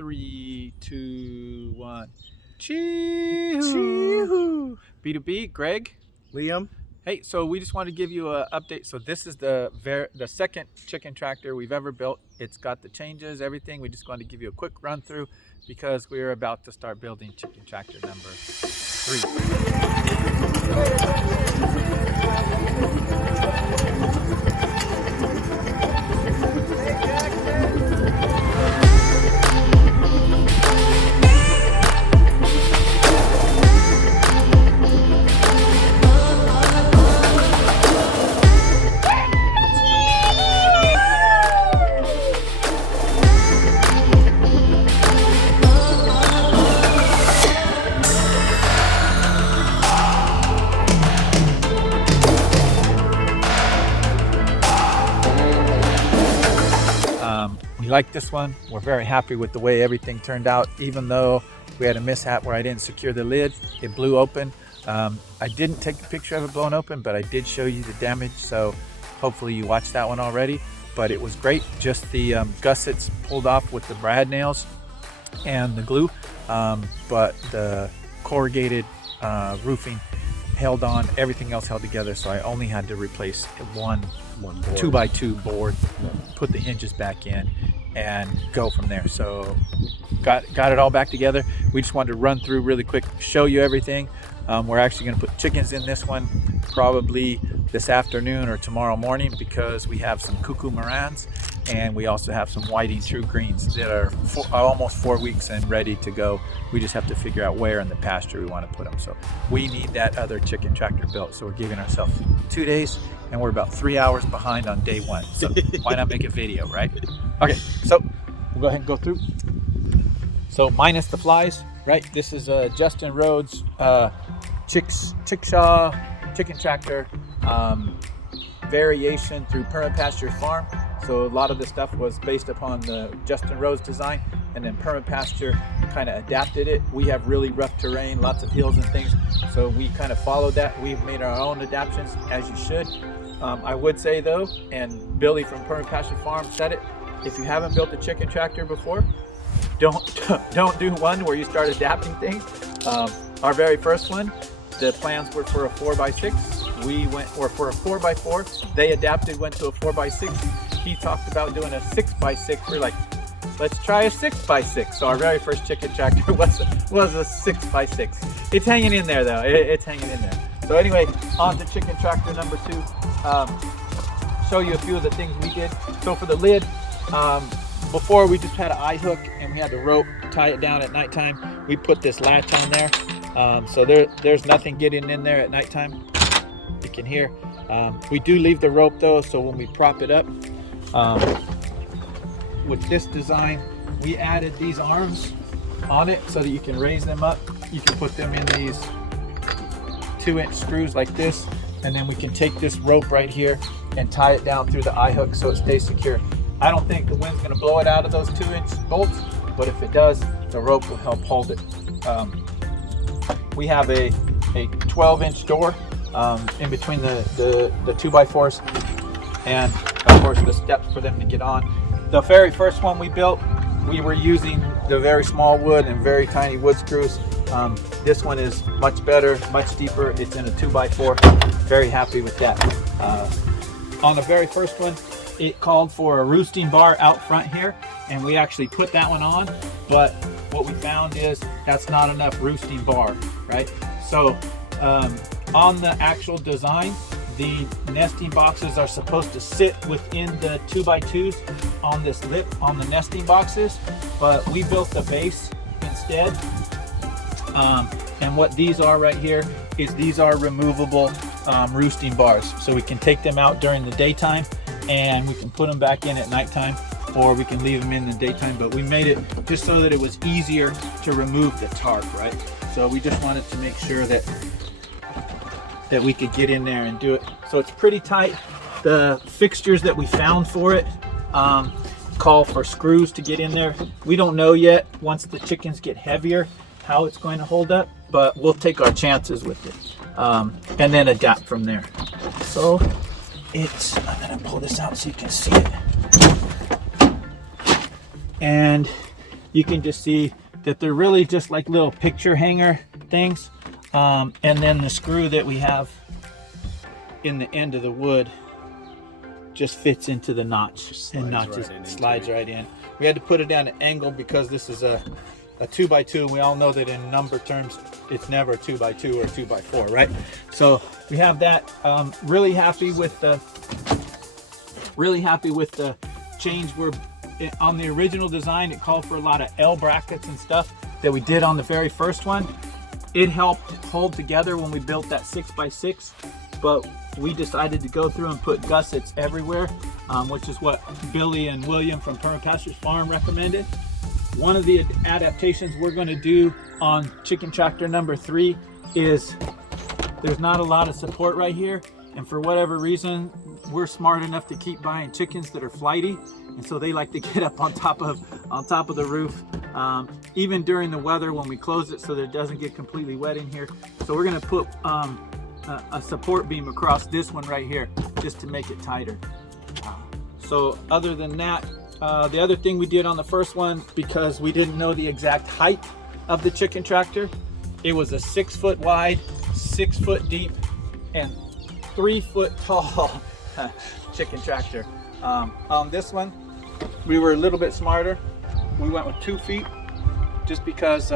3, 2, 1. Chee-hoo. B2B, Gregg. Liam. Hey, so we just wanted to give you an update. So this is the second chicken tractor we've ever built. It's got the changes, everything. We just wanted to give you a quick run through because we're about to start building chicken tractor number 3. We like this one. We're very happy with the way everything turned out. Even though we had a mishap where I didn't secure the lid, it blew open. I didn't take a picture of it blown open, but I did show you the damage, so hopefully you watched that one already. But it was great. Just the gussets pulled off with the brad nails and the glue, but the corrugated roofing held on, everything else held together, so I only had to replace one 2x2 board, put the hinges back in, and go from there. So got it all back together. We just wanted to run through really quick, show you everything. We're actually going to put chickens in this one probably this afternoon or tomorrow morning because we have some cuckoo marans and we also have some whiting true greens that are almost 4 weeks and ready to go. We just have to figure out where in the pasture we want to put them. So we need that other chicken tractor built. So we're giving ourselves 2 days and we're about 3 hours behind on day 1. So why not make a video, right? Okay, so we'll go ahead and go through. So minus the flies, right? This is Justin Rhodes Chics chicken tractor variation through Perma Pastures farm. So a lot of the stuff was based upon the Justin Rhodes design, and then Perma Pasture kind of adapted it. We have really rough terrain, lots of hills and things, so we kind of followed that. We've made our own adaptations, as you should. I would say though, and Billy from Perma Pasture Farm said it, if you haven't built a chicken tractor before, don't do one where you start adapting things. Our very first one, the plans were for a 4x6. We went for a 4x4. They adapted, went to a 4x6. He talked about doing a 6x6. We're like, let's try a 6x6. So our very first chicken tractor was a 6x6. It's hanging in there though. It's hanging in there. So anyway, on to chicken tractor number 2. Show you a few of the things we did. So for the lid, before we just had an eye hook and we had the rope, tie it down at nighttime. We put this latch on there. So there's nothing getting in there at nighttime. You can hear. We do leave the rope though, so when we prop it up, with this design, we added these arms on it so that you can raise them up. You can put them in these 2-inch screws like this, and then we can take this rope right here and tie it down through the eye hook so it stays secure. I don't think the wind's going to blow it out of those 2-inch bolts, but if it does, the rope will help hold it. We have a 12-inch door in between the 2x4s, and of course the steps for them to get on. The very first one we built, we were using the very small wood and very tiny wood screws. This one is much better, much deeper. It's in a 2x4. Very happy with that. On the very first one, it called for a roosting bar out front here, and we actually put that one on, but what we found is that's not enough roosting bar, right? So on the actual design, the nesting boxes are supposed to sit within the 2x2s on this lip on the nesting boxes, but we built the base instead. And what these are right here is these are removable roosting bars, so we can take them out during the daytime and we can put them back in at nighttime, or we can leave them in the daytime, but we made it just so that it was easier to remove the tarp, right? So we just wanted to make sure that we could get in there and do it. So it's pretty tight. The fixtures that we found for it call for screws to get in there. We don't know yet, once the chickens get heavier, how it's going to hold up, but we'll take our chances with it and then adapt from there. So I'm gonna pull this out so you can see it. And you can just see that they're really just like little picture hanger things. And then the screw that we have in the end of the wood just fits into the notch and slides right in. We had to put it at an angle because this is a 2x2, and we all know that in number terms it's never a 2x2 or a 2x4, right? So we have that. Really happy with the change. We're on the original design, it called for a lot of L brackets and stuff that we did on the very first one. It helped hold together when we built that 6x6, but we decided to go through and put gussets everywhere, which is what Billy and William from Perma Pastures Farm recommended. One of the adaptations we're going to do on chicken tractor number 3 is there's not a lot of support right here, and for whatever reason we're smart enough to keep buying chickens that are flighty, and so they like to get up on top of the roof, even during the weather when we close it, so that it doesn't get completely wet in here. So we're going to put a support beam across this one right here just to make it tighter. So other than that, the other thing we did on the first one, because we didn't know the exact height of the chicken tractor, it was a 6 foot wide, 6 foot deep, and 3 foot tall chicken tractor. On this one, we were a little bit smarter. We went with 2 feet just because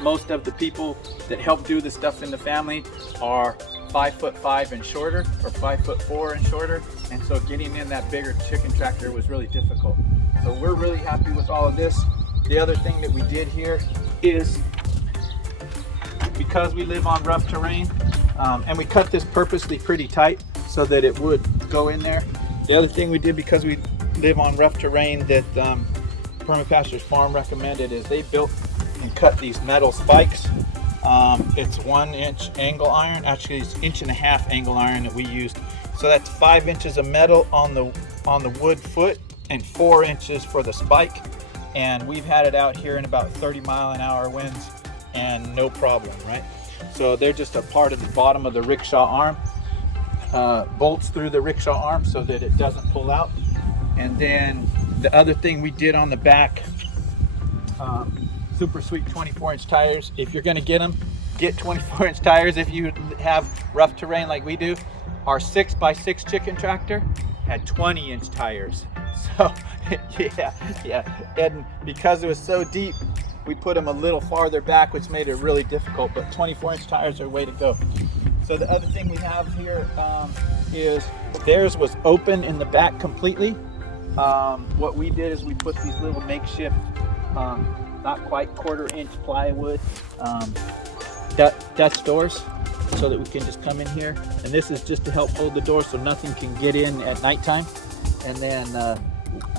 most of the people that help do the stuff in the family are 5'5" and shorter, or 5'4" and shorter, and so getting in that bigger chicken tractor was really difficult. So we're really happy with all of this. The other thing that we did here is, because we live on rough terrain, and we cut this purposely pretty tight so that it would go in there. The other thing we did, because we live on rough terrain, that Perma Pastures Farm recommended, is they built and cut these metal spikes. It's 1 inch angle iron, actually it's 1.5 inch angle iron that we used. So that's 5 inches of metal on the wood foot and 4 inches for the spike. And we've had it out here in about 30-mile-an-hour winds and no problem, right? So they're just a part of the bottom of the rickshaw arm, bolts through the rickshaw arm so that it doesn't pull out. And then the other thing we did on the back, super sweet 24-inch tires. If you're going to get them, get 24-inch tires if you have rough terrain like we do. Our 6x6 chicken tractor had 20-inch tires. So yeah, and because it was so deep, we put them a little farther back, which made it really difficult, but 24-inch tires are the way to go. So the other thing we have here is theirs was open in the back completely. What we did is we put these little makeshift, not quite 1/4 inch plywood Dutch doors, so that we can just come in here. And this is just to help hold the door so nothing can get in at nighttime. And then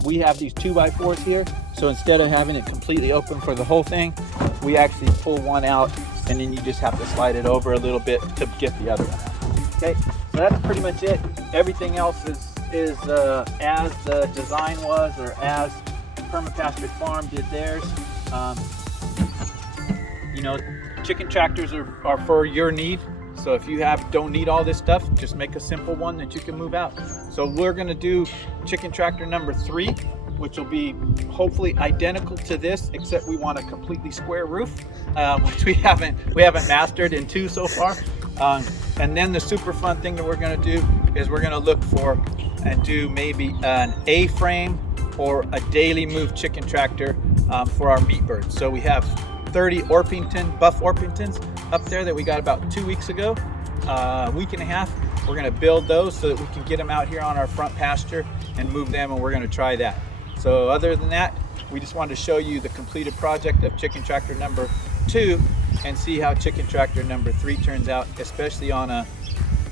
we have these 2x4s here, so instead of having it completely open for the whole thing, we actually pull one out, and then you just have to slide it over a little bit to get the other one out. Okay, so that's pretty much it. Everything else is as the design was, or as Perma Pastures Farm did theirs. You know, chicken tractors are for your need. So if you don't need all this stuff, just make a simple one that you can move out. So we're gonna do chicken tractor number 3, which will be hopefully identical to this, except we want a completely square roof, which we haven't mastered in 2 so far. And then the super fun thing that we're gonna do is we're gonna look for and do maybe an A-frame or a daily move chicken tractor for our meat birds. So we have 30 buff Orpingtons up there that we got about 2 weeks ago, a week and a half. We're gonna build those so that we can get them out here on our front pasture and move them, and we're gonna try that. So other than that, we just wanted to show you the completed project of chicken tractor number 2 and see how chicken tractor number 3 turns out, especially on a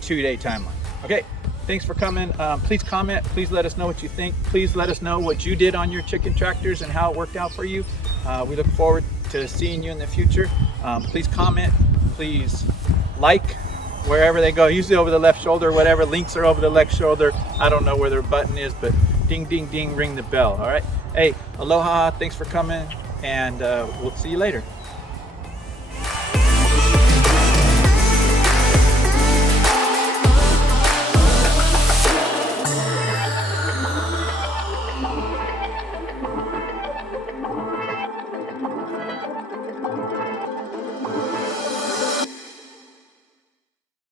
2-day timeline. Okay, thanks for coming. Please comment, please let us know what you think. Please let us know what you did on your chicken tractors and how it worked out for you. We look forward to seeing you in the future. Please comment, please like wherever they go, usually over the left shoulder, whatever links are over the left shoulder. I don't know where their button is, but ding, ding, ding, ring the bell. All right. Hey, aloha, thanks for coming, and we'll see you later.